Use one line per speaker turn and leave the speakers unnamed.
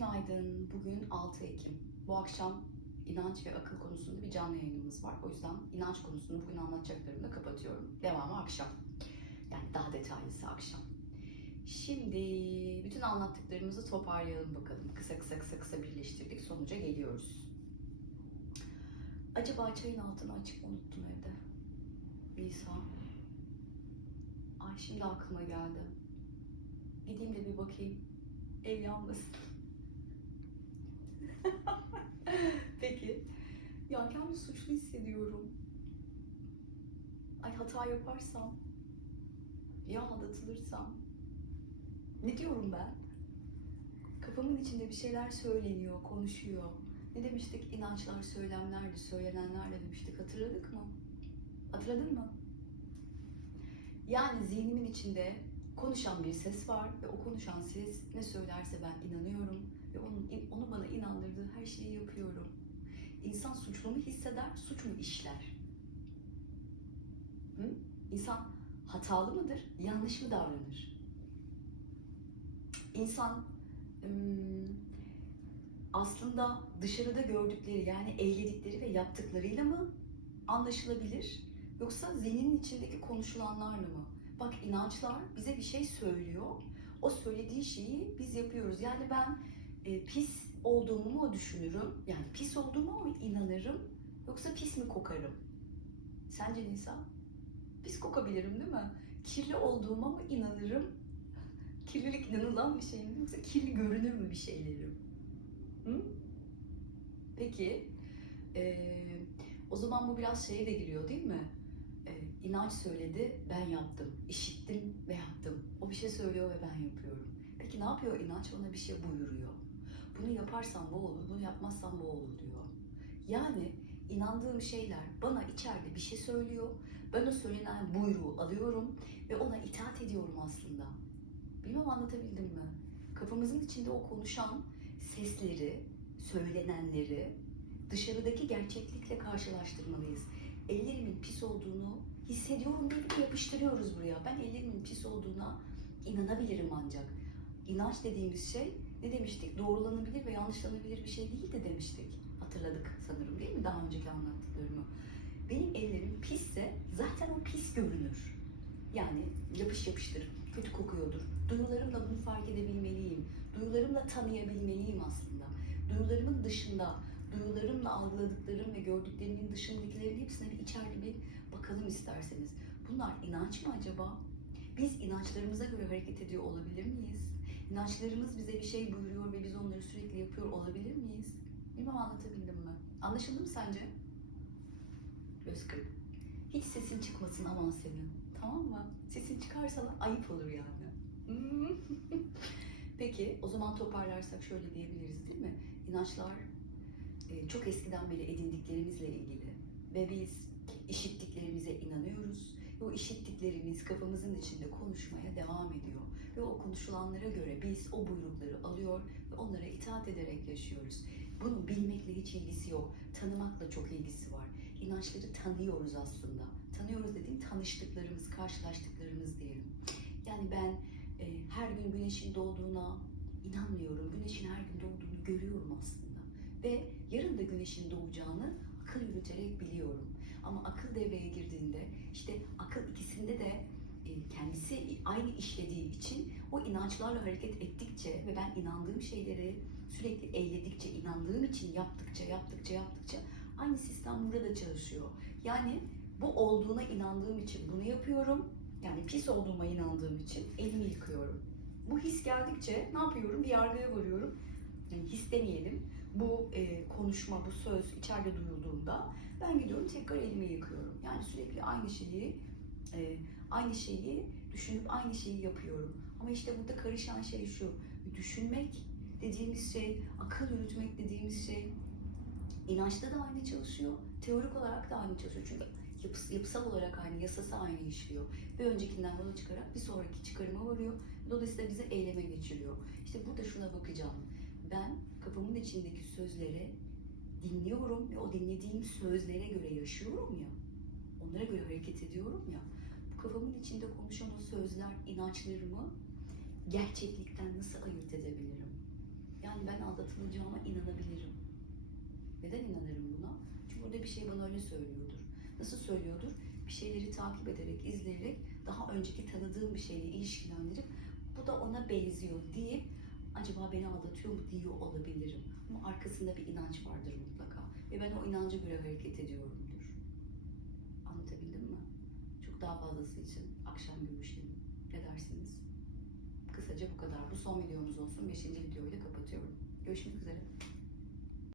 Günaydın. Bugün 6 Ekim. Bu akşam inanç ve akıl konusunda bir canlı yayınımız var. O yüzden inanç konusunu bugün anlatacaklarımı da kapatıyorum. Devamı akşam. Yani daha detaylısı akşam. Şimdi bütün anlattıklarımızı toparlayalım bakalım. Kısa kısa kısa kısa birleştirdik. Sonuca geliyoruz. Acaba çayın altını açık mı unuttum evde? İsa. Ay şimdi aklıma geldi. Gideyim de bir bakayım. Ev yanmasın. Peki. Ya kendimi suçlu hissediyorum. Ay hata yaparsam, ya aldatılırsam, ne diyorum ben? Kafamın içinde bir şeyler söyleniyor, konuşuyor. Ne demiştik? İnançlar söylemlerdi, söylenenlerle demiştik. Hatırladık mı? Hatırladın mı? Yani zihnimin içinde konuşan bir ses var ve o konuşan ses ne söylerse ben inanıyorum ve onun, onu bana inandırdığı her şeyi yapıyorum. İnsan suçlu mu hisseder, suç mu işler? Hı? İnsan hatalı mıdır, yanlış mı davranır? İnsan aslında dışarıda gördükleri yani eyledikleri ve yaptıklarıyla mı anlaşılabilir? Yoksa zihninin içindeki konuşulanlarla mı? Bak inançlar bize bir şey söylüyor. O söylediği şeyi biz yapıyoruz. Yani ben e, pis olduğumu mu düşünürüm? Yani pis olduğumu mu inanırım? Yoksa pis mi kokarım? Sence Nisa? Pis kokabilirim değil mi? Kirli olduğuma mı inanırım? Kirlilik inanılan bir şey mi? Yoksa kirli görünür mü bir şeylerim? Hı? Peki. E, o zaman bu biraz şeye de giriyor değil mi? E, inanç söyledi, ben yaptım. İşittim ve yaptım. O bir şey söylüyor ve ben yapıyorum. Peki ne yapıyor inanç? Ona bir şey buyuruyor. Bunu yaparsam bu olur, bunu yapmazsam bu olur diyor. Yani inandığım şeyler bana içeride bir şey söylüyor. Ben o söylenen buyruğu alıyorum ve ona itaat ediyorum aslında. Bilmem anlatabildim mi? Kafamızın içinde o konuşan sesleri, söylenenleri dışarıdaki gerçeklikle karşılaştırmalıyız. Ellerimin pis olduğunu hissediyorum deyip yapıştırıyoruz buraya. Ben ellerimin pis olduğuna inanabilirim ancak. İnanç dediğimiz şey ne demiştik? Doğrulanabilir ve yanlışlanabilir bir şey değil de demiştik. Hatırladık sanırım değil mi daha önceki anlattıklarımı? Benim ellerim pisse zaten o pis görünür. Yani yapış yapıştır, kötü kokuyordur. Duyularımla bunu fark edebilmeliyim. Duyularımla tanıyabilmeliyim aslında. Duyularımın dışında, duyularımla algıladıklarım ve gördüklerimin dışındakilerin hepsine bir içeride bir bakalım isterseniz. Bunlar inanç mı acaba? Biz inançlarımıza göre hareket ediyor olabilir miyiz? İnançlarımız bize bir şey buyuruyor ve biz onları sürekli yapıyor olabilir miyiz? Bilmem anlatabildim mi? Anlaşıldı mı sence? Göz kırp. Hiç sesin çıkmasın aman senin. Tamam mı? Sesin çıkarsa da ayıp olur yani. Peki o zaman toparlarsak şöyle diyebiliriz değil mi? İnançlar e, çok eskiden beri edindiklerimizle ilgili ve biz işittiklerimize inanıyoruz o işittiklerimiz kafamızın içinde konuşmaya devam ediyor ve o konuşulanlara göre biz o buyrukları alıyor ve onlara itaat ederek yaşıyoruz. Bunun bilmekle hiç ilgisi yok. Tanımakla çok ilgisi var. İnançları tanıyoruz aslında. Tanıyoruz dediğim tanıştıklarımız, karşılaştıklarımız diyelim. Yani ben e, her gün güneşin doğduğuna inanmıyorum. Güneşin her gün doğduğunu görüyorum aslında. Ve yarın da güneşin doğacağını akıl yürüterek biliyorum. Ama akıl devreye girdiğinde işte akıl ikisinde de e, kendisi aynı işlediği için o inançlarla hareket ettikçe ve ben inandığım şeyleri sürekli eyledikçe, inandığım için yaptıkça, yaptıkça, yaptıkça aynı sistem burada da çalışıyor. Yani bu olduğuna inandığım için bunu yapıyorum. Yani pis olduğuma inandığım için elimi yıkıyorum. Bu his geldikçe ne yapıyorum? Bir yargıya varıyorum. Yani his demeyelim. Bu e, konuşma, bu söz içeride duyulduğunda tekrar elimi yıkıyorum. Yani sürekli aynı şeyi e, aynı şeyi düşünüp aynı şeyi yapıyorum. Ama işte burada karışan şey şu. Düşünmek dediğimiz şey, akıl yürütmek dediğimiz şey inançta da aynı çalışıyor. Teorik olarak da aynı çalışıyor. Çünkü yapıs, yapısal olarak aynı, yasası aynı işliyor. Bir öncekinden yola çıkarak bir sonraki çıkarıma varıyor. Dolayısıyla bizi eyleme geçiriyor. İşte burada şuna bakacağım. Ben kafamın içindeki sözleri dinliyorum ve o dinlediğim sözlere göre yaşıyorum ya. Onlara göre hareket ediyorum ya. Bu kafamın içinde konuşan o sözler, inançlarımı gerçeklikten nasıl ayırt edebilirim? Yani ben aldatılacağıma inanabilirim. Neden inanırım buna? Çünkü burada bir şey bana öyle söylüyordur. Nasıl söylüyordur? Bir şeyleri takip ederek, izleyerek daha önceki tanıdığım bir şeyle ilişkilendirip bu da ona benziyor deyip acaba beni aldatıyor mu diyor olabilirim. Ama arkasında bir inanç vardır mutlaka. Ve ben o inanca göre hareket ediyorumdur. Anlatabildim mi? Çok daha fazlası için akşam görüşelim. Ne dersiniz? Kısaca bu kadar. Bu son videomuz olsun. Beşinci videoyu da kapatıyorum. Görüşmek üzere.